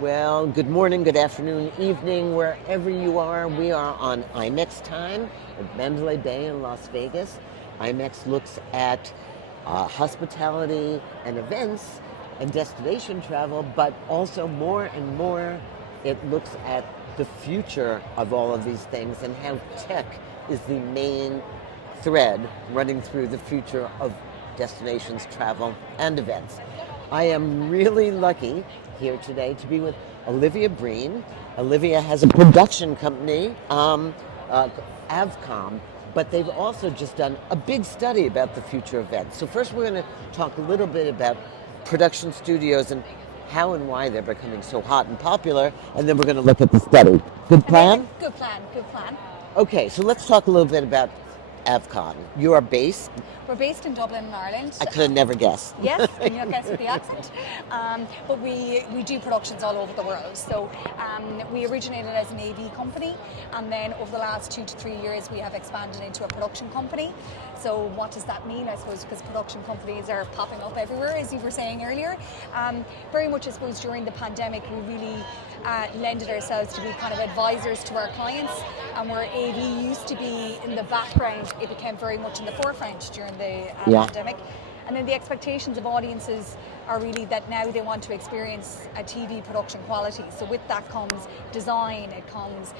Well, good morning, good afternoon, evening, wherever you are. We are on IMEX time at Mandalay Bay in Las Vegas. IMEX looks at hospitality and events and destination travel, but also more and more it looks at the future of all of these things and how tech is the main thread running through the future of destinations, travel, and events. I am really lucky here today to be with Olivia Breen. Olivia has a production company, AVCOM, but they've also just done a big study about the future events. So first we're going to talk a little bit about production studios and how and why they're becoming so hot and popular, and then we're going to look at the study. Good plan? Good plan, good plan. Okay, so let's talk a little bit about AVCOM. You are based? We're based in Dublin, in Ireland. I could have never guessed. Yes, can you not guess with the accent? But we do productions all over the world. So we originated as an AV company, and then over the last 2 to 3 years we have expanded into a production company. So what does that mean? I suppose because production companies are popping up everywhere, as you were saying earlier. Very much, I suppose, during the pandemic we really lended ourselves to be kind of advisors to our clients, and where AV used to be in the background, it became very much in the forefront during the pandemic. And then the expectations of audiences are really that now they want to experience a TV production quality. So with that comes design, it comes,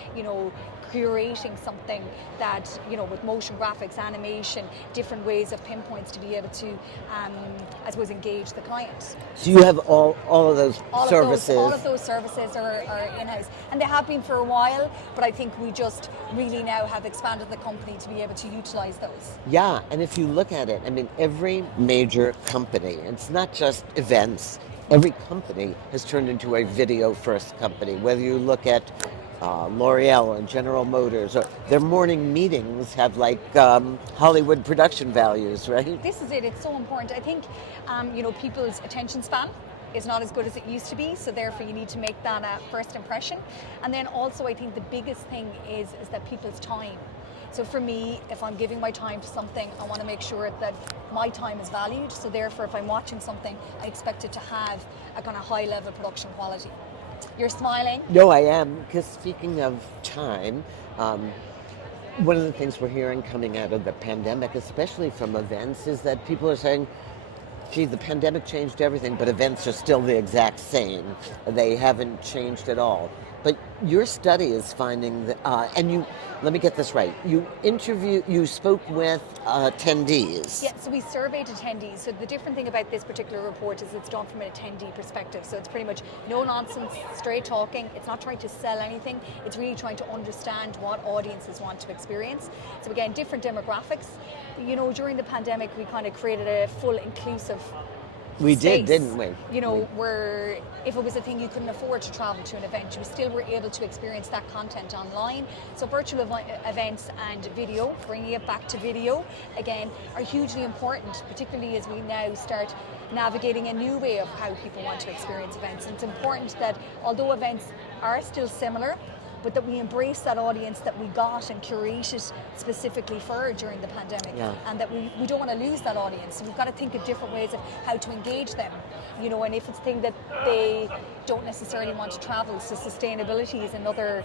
curating something that, with motion graphics, animation, different ways of pinpoints to be able to, I suppose, engage the client. So you have all of those services? All of those services are in-house. And they have been for a while, but I think we just really now have expanded the company to be able to utilize those. Yeah, and if you look at it, I mean, every major company, it's not just events, every company has turned into a video-first company. Whether you look at L'Oreal and General Motors, or their morning meetings have Hollywood production values, right? This is it. It's so important. I think, people's attention span is not as good as it used to be, so therefore you need to make that first impression. And then also I think the biggest thing is that people's time. So for me, if I'm giving my time to something, I want to make sure that my time is valued. So therefore, if I'm watching something, I expect it to have a kind of high level production quality. You're smiling? No, I am, because speaking of time, one of the things we're hearing coming out of the pandemic, especially from events, is that people are saying, gee, the pandemic changed everything, but events are still the exact same. They haven't changed at all. But your study is finding that, let me get this right. You spoke with attendees. Yeah, so we surveyed attendees. So the different thing about this particular report is it's done from an attendee perspective. So it's pretty much no nonsense, straight talking. It's not trying to sell anything. It's really trying to understand what audiences want to experience. So again, different demographics. During the pandemic, we kind of created a full inclusive We space, did, didn't we? Where if it was a thing you couldn't afford to travel to an event, you still were able to experience that content online. So virtual events and video, bringing it back to video, again, are hugely important, particularly as we now start navigating a new way of how people want to experience events. And it's important that although events are still similar, but that we embrace that audience that we got and curated specifically for during the pandemic, and that we don't want to lose that audience. So we've got to think of different ways of how to engage them, and if it's a thing that they don't necessarily want to travel, so sustainability is another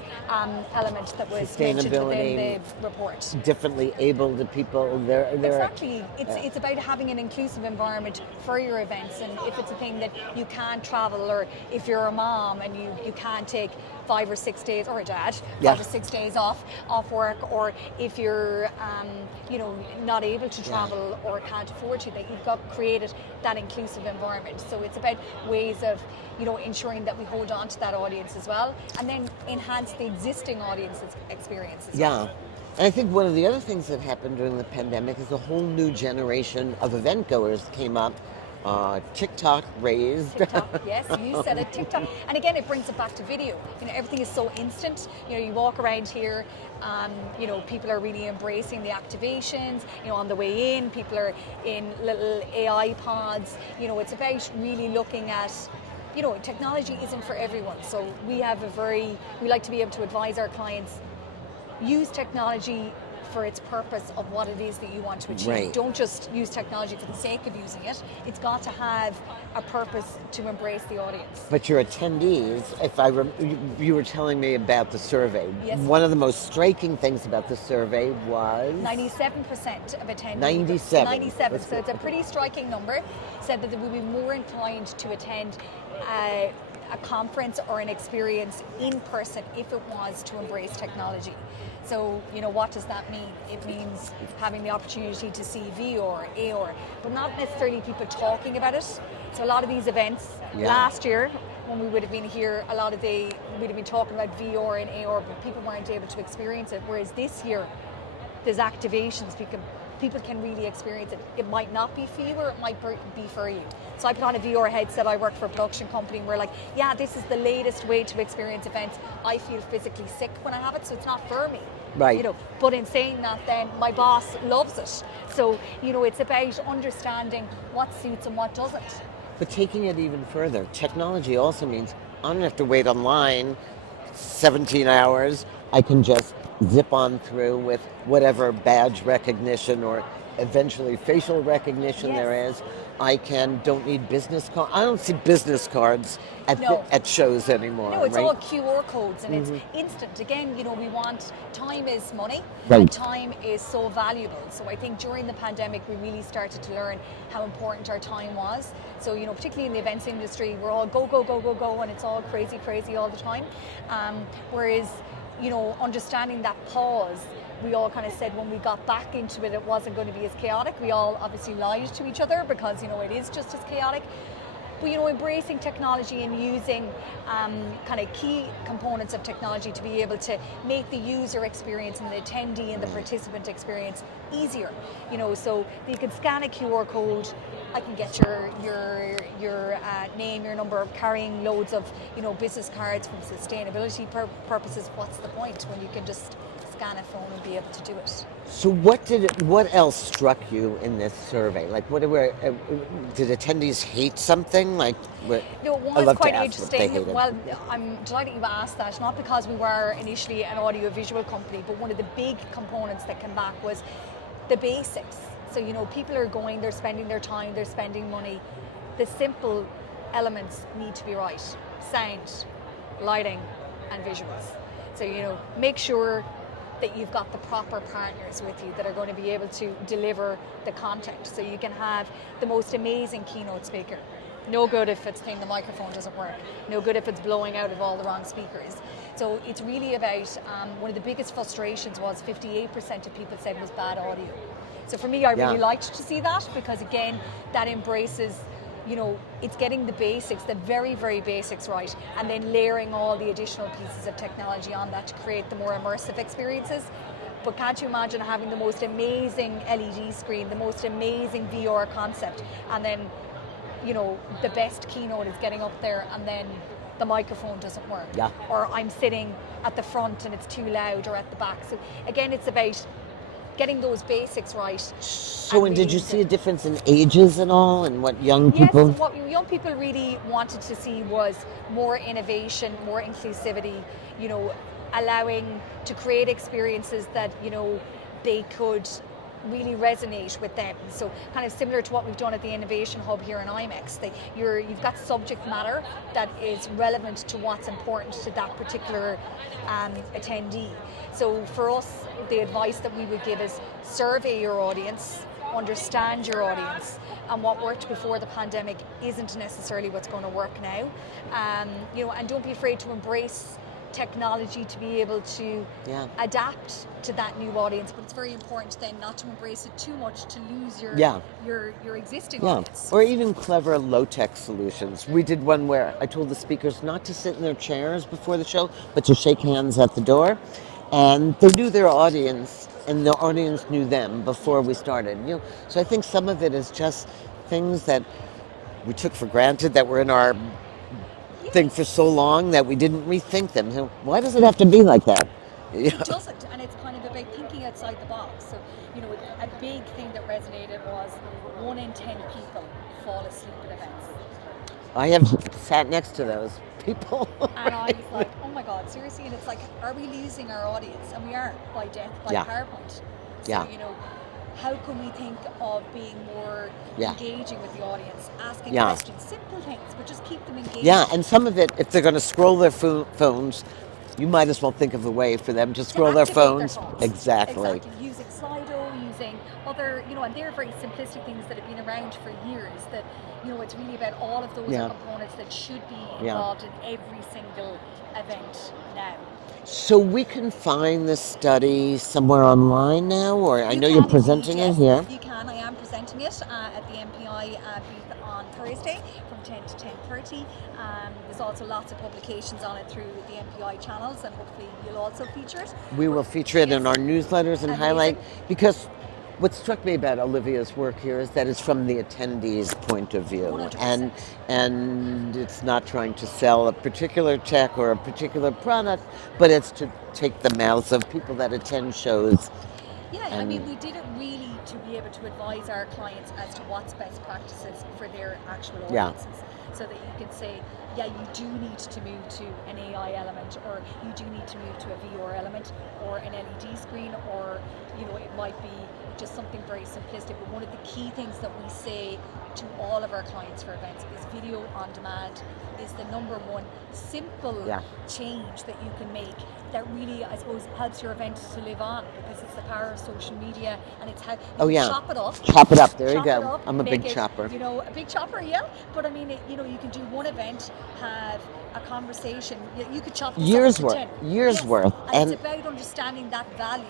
element that was mentioned within the report. Differently abled people, Exactly. It's about having an inclusive environment for your events, and if it's a thing that you can't travel, or if you're a mom and you can't take 5 or 6 days, or a dad, 5 or 6 days off work, or if you're not able to travel or can't afford to, that you've got created that inclusive environment. So it's about ways of ensuring that we hold on to that audience as well, and then enhance the existing audience's experience as well. And I think one of the other things that happened during the pandemic is a whole new generation of event goers came up. TikTok raised. TikTok, yes, you said it, TikTok. And again, it brings it back to video. Everything is so instant. You walk around here, people are really embracing the activations. On the way in, people are in little AI pods. It's about really looking at, technology isn't for everyone. So we like to be able to advise our clients, use technology for its purpose of what it is that you want to achieve. Right. Don't just use technology for the sake of using it. It's got to have a purpose to embrace the audience. But your attendees, if you were telling me about the survey. Yes. One of the most striking things about the survey was 97% of attendees. 97. 97. So it's a pretty striking number. Said that they would be more inclined to attend a conference or an experience in person if it was to embrace technology. So, what does that mean? It means having the opportunity to see VR, AR, but not necessarily people talking about it. So a lot of these events, last year, when we would have been here, we'd have been talking about VR and AR, but people weren't able to experience it. Whereas this year, there's activations, people can really experience it. It might not be for you, or it might be for you. So I put on a VR headset, I work for a production company, and we're like, yeah, this is the latest way to experience events. I feel physically sick when I have it, so it's not for me. Right. But in saying that, then my boss loves it. So, it's about understanding what suits and what doesn't. But taking it even further, technology also means I don't have to wait online 17 hours. I can just zip on through with whatever badge recognition or eventually facial recognition there is. I don't need business cards. I don't see business cards at shows anymore. No, it's right? all QR codes and it's instant. Again, we want time is money, right. And time is so valuable. So I think during the pandemic, we really started to learn how important our time was. So, particularly in the events industry, we're all go, go, go, go, go, and it's all crazy, crazy all the time. Whereas, understanding that pause, we all kind of said when we got back into it, it wasn't going to be as chaotic. We all obviously lied to each other because, it is just as chaotic. But, embracing technology and using kind of key components of technology to be able to make the user experience and the attendee and the participant experience easier. So you can scan a QR code. I can get your name, your number, carrying loads of, business cards from sustainability purposes. What's the point when you can just scan a phone and be able to do it? So what else struck you in this survey? Like, did attendees hate something? Like, No, it was quite interesting. Well, I'm delighted you asked that, not because we were initially an audio-visual company, but one of the big components that came back was the basics. So, people are going, they're spending their time, they're spending money. The simple elements need to be right. Sound, lighting, and visuals. So, make sure that you've got the proper partners with you that are going to be able to deliver the content. So you can have the most amazing keynote speaker. No good if the microphone doesn't work. No good if it's blowing out of all the wrong speakers. So it's really about, one of the biggest frustrations was 58% of people said was bad audio. So for me, I really liked to see that because again, that embraces, it's getting the basics, the very, very basics right, and then layering all the additional pieces of technology on that to create the more immersive experiences. But can't you imagine having the most amazing LED screen, the most amazing VR concept, and then, the best keynote is getting up there and then the microphone doesn't work. Yeah. Or I'm sitting at the front and it's too loud, or at the back. So again, it's about getting those basics right. So, and did you see a difference in ages and all, and what young people? Yes, what young people really wanted to see was more innovation, more inclusivity, allowing to create experiences that, they could really resonate with them. So kind of similar to what we've done at the Innovation Hub here in IMEX. You've got subject matter that is relevant to what's important to that particular attendee. So for us, the advice that we would give is survey your audience, understand your audience, and what worked before the pandemic isn't necessarily what's going to work now. And don't be afraid to embrace technology to be able to adapt to that new audience, but it's very important then not to embrace it too much to lose your existing audience. Or even clever low-tech solutions. We did one where I told the speakers not to sit in their chairs before the show, but to shake hands at the door, and they knew their audience and the audience knew them before we started. So I think some of it is just things that we took for granted that were in our thing for so long that we didn't rethink them. So why does it have to be like that? It doesn't, and it's kind of about thinking outside the box. So, a big thing that resonated was 1 in 10 people fall asleep at events. I have sat next to those people. And I was like, oh my God, seriously? And it's like, are we losing our audience? And we are, by death, by PowerPoint. So, Yeah. how can we think of being more Yeah. engaging with the audience, asking Yeah. questions, simple things, but just keep them engaged. Yeah, and some of it, if they're going to scroll their phones, you might as well think of a way for them to To scroll their activate their phones. phones. Exactly. Exactly. Using Slido, using other, and they're very simplistic things that have been around for years. That, it's really about all of those Yeah. components that should be Yeah. involved in every single event now. So we can find this study somewhere online now, or I You know you're can indeed, presenting it yes. here. You can. I am presenting it at the MPI booth on Thursday from 10 to 10:30. There's also lots of publications on it through the MPI channels, and hopefully you'll also feature it. We will feature it in Yes. our newsletters and Amazing. highlight, because what struck me about Olivia's work here is that it's from the attendees' point of view, 100%. and it's not trying to sell a particular tech or a particular product, but it's to take the mouths of people that attend shows. Yeah, I And mean, we did it really to be able to advise our clients as to what's best practices for their actual Yeah. audiences, so that you can say, yeah, you do need to move to an AI element, or you do need to move to a VR element, or an LED screen, or it might be just something very simplistic. But one of the key things that we say to all of our clients for events is video on demand is the number one simple Yeah. change that you can make that really, I suppose, helps your event to live on, because it's the power of social media, and it's how Oh, yeah. chop it up. Chop it up. There you Chop it go. up, I'm a make big it, chopper. a big chopper, yeah. But I mean, you can do one event, have a conversation. You could chop this Years up worth. into 10. Years Yes. worth. And it's about understanding that value,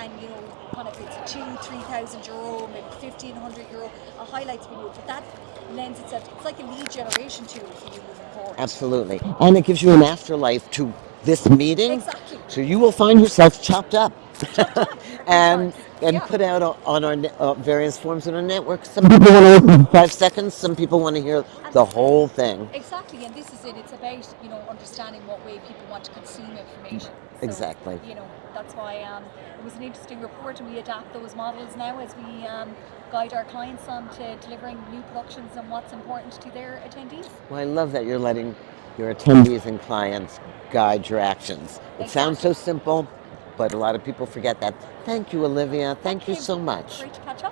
and kind of it's €2,000-3,000, maybe €1,500, a highlights video, but that lends itself. It's like a lead generation tool for you moving forward. Absolutely. And it gives you an afterlife to this meeting. Exactly. So you will find yourself chopped up. Chopped up. and Yeah. put out on our various forms in our network. Some people want to listen for 5 seconds. Some people want to hear the whole thing. Exactly, and this is it. It's about understanding what way people want to consume information. So, Exactly. That's why it was an interesting report, and we adapt those models now as we guide our clients on to delivering new productions and what's important to their attendees. Well, I love that you're letting your attendees and clients guide your actions. It sounds so simple, but a lot of people forget that. Thank you, Olivia. Thank you so much. Great to catch up.